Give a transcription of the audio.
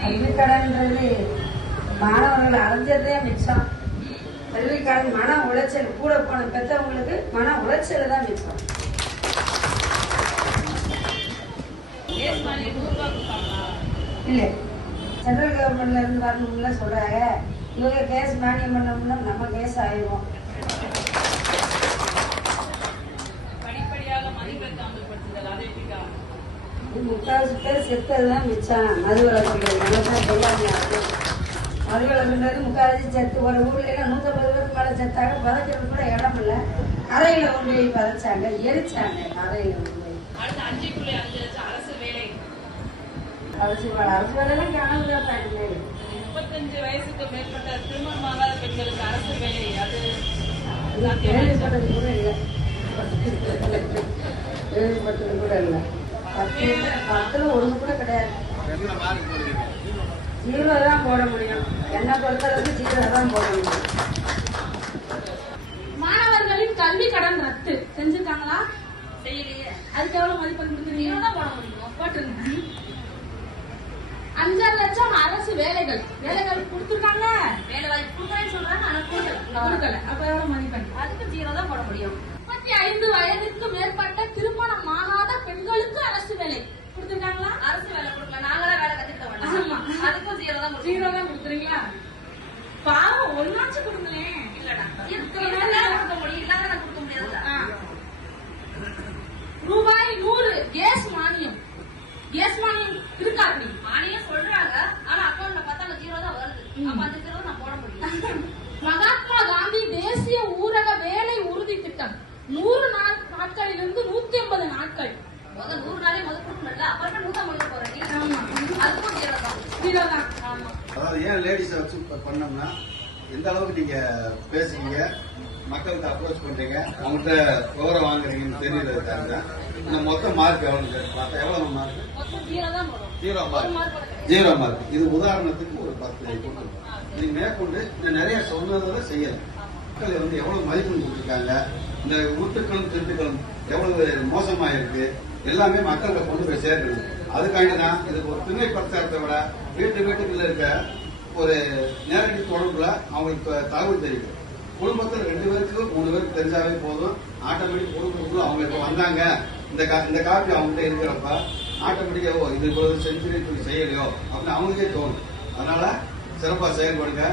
கல்விக்கடன்ன்றது மாணவர்கள் அலைஞ்சதே மிச்சம். கல்விக்கடன் மன உளைச்சல் கூட போன பெற்றவங்களுக்கு மன உளைச்சல் தான் மிச்சம். இல்லை, சென்ட்ரல் கவர்மெண்ட்ல இருந்து வரணும்ல சொல்றாங்க. இவங்க கேஸ் மானியம் பண்ணோம்னா நம்ம கேஸ் ஆயிடுவோம். முக்கால்வாசி பேர் செத்ததுதான் மிச்சம். மதுவிலக்குன்றது மதுவிலக்குன்றது முக்கால்வாசி செத்து ஒரு ஊர்ல 150 பேருக்கு மேல செத்தாங்க. பதைக்கிறது கூட இடம் இல்லை. அறையில கொண்டு போய் பதைச்சாங்க, எரிச்சாங்க. அறையில கொண்டு போய் அரசு வேலைலாம் காணாம 35 வயசுக்கு மேற்பட்ட திருமணமாகாத பெண்களுக்கு அரசு வேலை அது கேள்விப்பட்டது கூட இல்லை. கேள்விப்பட்டது கூட இல்லை. 10ல் 1 கூட கிடையாது. 0 தான் போட முடியும். என்ன பொறுத்தளவுக்கு 0 தான் போட முடியும். மாணவர்களின் கல்வி கடன் ரத்து செஞ்சிருக்காங்களா? செய்யலையே. அதுக்கு எவ்வளவு மதிப்பெண் கொடுத்துருக்கீங்க? 0 தான் போட முடியும். போட்டுருங்க. 5 லட்சம் அரசு வேலைகள் கொடுத்துருக்காங்க. வேலை வாய்ப்பு கொடுக்குறேன்னு சொல்றாங்க, ஆனா கொடுக்கல. அப்ப எவ்வளவு மதிப்பெண்? அதுக்கு 0 தான் போட முடியும். 35 வயதிற்கு மேற்பட்ட திருமணம் ஆகாத பெண்களுக்கு அரசு வேலை கொடுத்துருக்காங்களா? அரசு வேலை கொடுக்கல, நாங்களா வேலை கத்துக்க வேண்டாம். அதுக்கும் 0 தான் 0 தான் கொடுத்துறீங்களா? பாவம், ஒன்னாச்சும் கொடுங்களேன். இல்லடா, கொடுக்க முடியும், இல்லாத கொடுக்க முடியாதுல்ல. ரூபாய் 100 கேஸ் மானியம். கேஸ் மானியம் இருக்காது. மானியம் சொல்றாங்க, ஆனா அக்கௌண்ட்ல பார்த்தா 0 தான் வருது. அப்ப அந்த 0 நான் போட முடியும். மகாத்மா காந்தி தேசிய ஊரக வேலை உறுதி திட்டம் 100 நாட்களிலிருந்து 150 நாட்கள். முதல் 100 நாளே கொடுக்கணும்ல, அப்புறமா 150 போறேன். அதுக்கும் 0 தான். 0 தான். அதாவது ஏன் லேடிஸை வச்சு பண்ணோம்னா, எந்த அளவுக்கு நீங்க பேசுறீங்க, மக்களுக்கு அப்ரோச் பண்றீங்க, அவங்கள்ட்ட விவரம் வாங்குறீங்கன்னு தெரியறதுக்காக மொத்த மார்க் எவ்வளவு மார்க்? 0 தான் போடும். 0 மார்க். இது உதாரணத்துக்கு ஒரு 10 போட்டு இது மேற்கொண்டு நிறைய சொன்னதை செய்யலாம். மக்கள் எவ்வளவு மதிப்பெண் கொடுத்துருக்காங்க, இந்த ஊட்டுக்களும் திருட்டுக்களும் எவ்வளவு மோசமா இருக்கு, எல்லாமே மக்கள்கிட்ட கொண்டு போய் சேர்க்கணும். அதுக்காண்டி தான் இதுக்கு ஒரு திணை பிரச்சாரத்தை விட வீட்டுக்குள்ள இருக்க ஒரு நேரடி தொடர்புல அவங்களுக்கு தகவல் தெரியும். குடும்பத்தில் 2 பேருக்கு 3 பேருக்கு தெரிஞ்சாவே போதும். ஆட்டோமேட்டிக் குடும்பத்துக்குள்ள அவங்க இப்ப வந்தாங்க, இந்த காப்பி அவங்ககிட்ட இருக்கிறப்ப ஆட்டோமேட்டிக்கா இது செஞ்சு செய்யலையோ அப்படின்னு அவங்களுக்கே தோணும். அதனால சிறப்பா செயல்படுங்க.